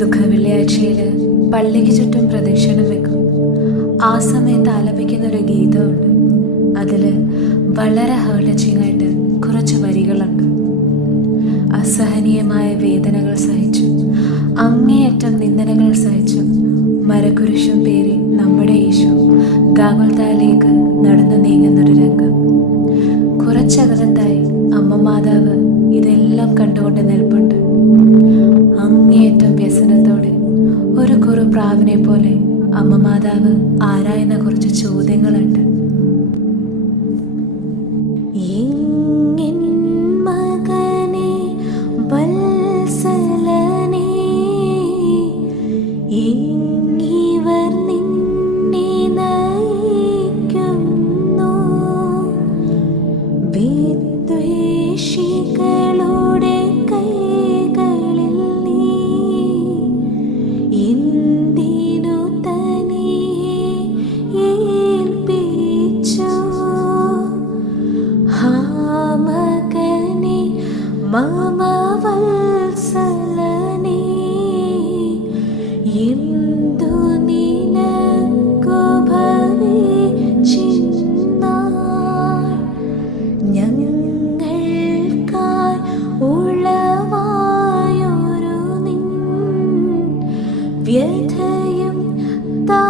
ദുഃഖവെള്ളിയാഴ്ചയിൽ പള്ളിക്ക് ചുറ്റും പ്രദക്ഷിണം വെക്കും. ആ സമയത്ത് ആലപിക്കുന്നൊരു ഗീതമുണ്ട്. അതിൽ വളരെ ഹാർട്ട് ടച്ചിങ് ആയിട്ട് കുറച്ച് വരികളുണ്ട്. അസഹനീയമായ വേദനകൾ സഹിച്ചു, അങ്ങേയറ്റം നിന്ദനകൾ സഹിച്ചു, മരക്കുരിശും പേരി നമ്മുടെ യേശു ഗാഗുൽത്തായിലേക്ക് നടന്നു നീങ്ങുന്നൊരു രംഗം. കുറച്ചകലത്തായി അമ്മ മാതാവ് ഇതെല്ലാം കണ്ടുകൊണ്ട് നിൽപ്പുണ്ട്. അങ്ങേയറ്റം വ്യസനത്തോടെ ഒരു കുറു പ്രാവിനെ പോലെ അമ്മ മാതാവ് ആരായുന്ന കുറച്ച് ചോദ്യങ്ങളുണ്ട്. മമ വത്സലനേ എന്തു നിനക്കു ഭവിച്ചിന്നാൾ ഞങ്ങൾക്കായി ഉളവായൊരു നിൻ വ്യഥയും താ